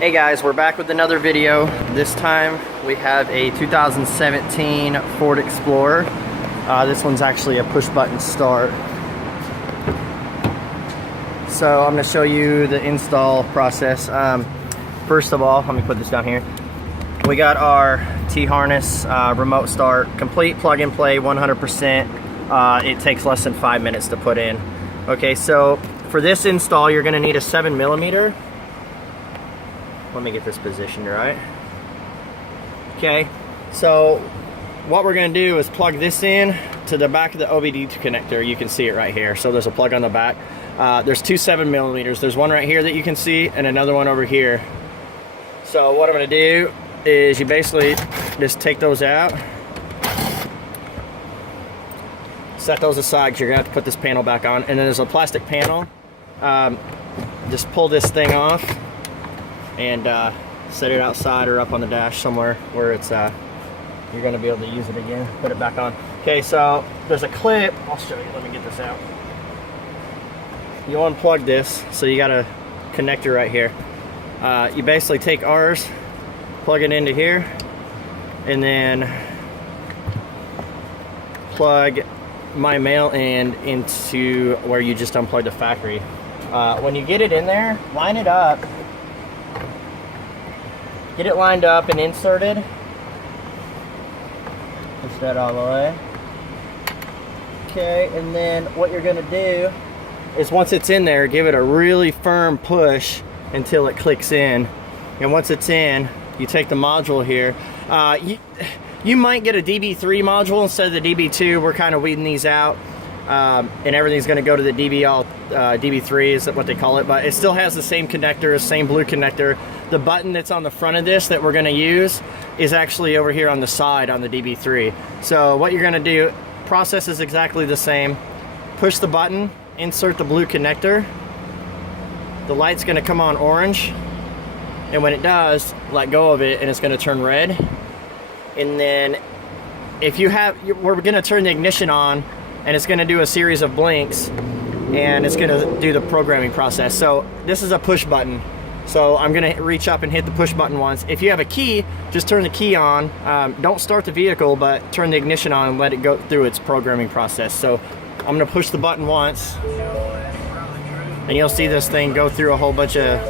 Hey guys, we're back with another video. This time we have a 2017 Ford Explorer. This one's actually a push button start. So I'm going to show you the install process. First of all, let me put this down here. We got our T-harness remote start, complete plug and play, 100%. It takes less than 5 minutes to put in. Okay, so for this install, you're going to need a 7mm. Let me get this positioned right. Okay, so what we're going to do is plug this in to the back of the OBD connector. You can see it right here. So there's a plug on the back. There's two 7mm. There's one right here that you can see and another one over here. So what I'm going to do is you basically just take those out, set those aside because you're going to have to put this panel back on, and then there's a plastic panel. Just pull this thing off and set it outside or up on the dash somewhere where it's you're going to be able to use it again. Put it back on. Okay, so there's a clip. I'll show you. Let me get this out. You unplug this, so you got a connector right here. You basically take ours, plug it into here, and then plug my male end into where you just unplugged the factory. When you get it in there, line it up. Get it lined up and inserted. Push that all the way. Okay, and then what you're gonna do is once it's in there, give it a really firm push until it clicks in. And once it's in, you take the module here. You might get a DB3 module instead of the DB2. We're kind of weeding these out. And everything's going to go to the DB3 is what they call it, but it still has the same connector, same blue connector. The button that's on the front of this that we're going to use is actually over here on the side on the DB3. So what you're going to do, process is exactly the same. Push the button, insert the blue connector. The light's going to come on orange, and when it does, let go of it and it's going to turn red. And then if you have, we're going to turn the ignition on, and it's going to do a series of blinks, and it's going to do the programming process. So this is a push button. So I'm going to reach up and hit the push button once. If you have a key, just turn the key on. Don't start the vehicle, but turn the ignition on and let it go through its programming process. So I'm going to push the button once, and you'll see this thing go through a whole bunch of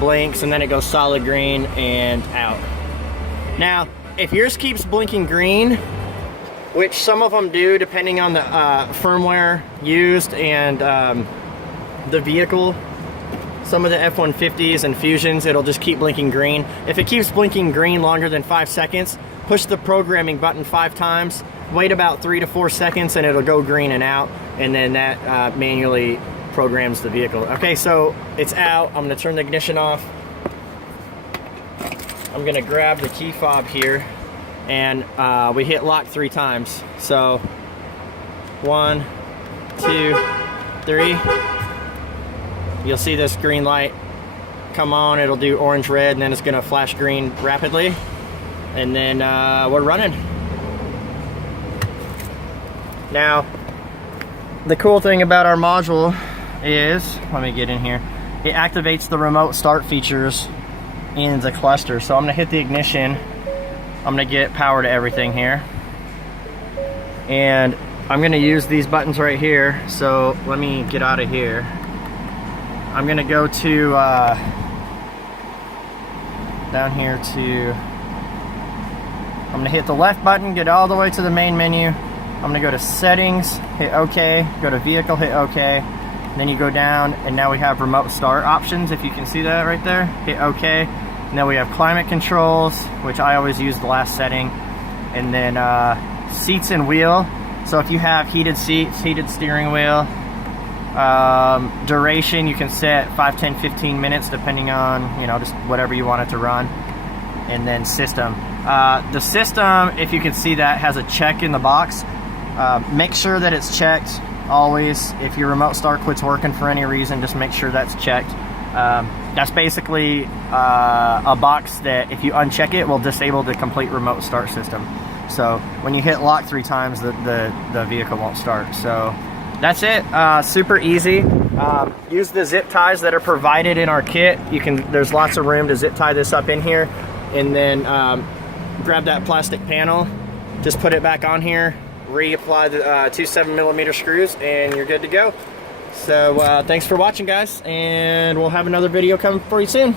blinks, and then it goes solid green and out. Now, if yours keeps blinking green, which some of them do depending on the firmware used and the vehicle. Some of the F-150s and Fusions, it'll just keep blinking green. If it keeps blinking green longer than 5 seconds, push the programming button 5 times, wait about 3 to 4 seconds, and it'll go green and out, and then that manually programs the vehicle. Okay, so it's out. I'm gonna turn the ignition off. I'm gonna grab the key fob here, and we hit lock 3 times. So 1, 2, 3. You'll see this green light come on. It'll do orange, red, and then it's gonna flash green rapidly, and then we're running. Now, the cool thing about our module is, let me get in here, it activates the remote start features in the cluster. So I'm gonna hit the ignition. I'm gonna get power to everything here, and I'm gonna use these buttons right here. So let me get out of here. I'm gonna go to down here to, I'm gonna hit the left button, get all the way to the main menu. I'm gonna go to settings, hit OK, go to vehicle, hit OK. Then you go down, and now we have remote start options, if you can see that right there. Hit OK. And then we have climate controls, which I always use the last setting. And then seats and wheel. So if you have heated seats, heated steering wheel. Duration, you can set 5, 10, 15 minutes depending on, you know, just whatever you want it to run. And then system. The system, if you can see that, has a check in the box. Make sure that it's checked always. If your remote start quits working for any reason, just make sure that's checked. That's basically a box that if you uncheck it will disable the complete remote start system. So when you hit lock 3 times, the vehicle won't start. So that's it. Super easy. Use the zip ties that are provided in our kit. There's lots of room to zip tie this up in here, and then grab that plastic panel, just put it back on here, reapply the 2 7mm screws, and you're good to go. So thanks for watching, guys, and we'll have another video coming for you soon.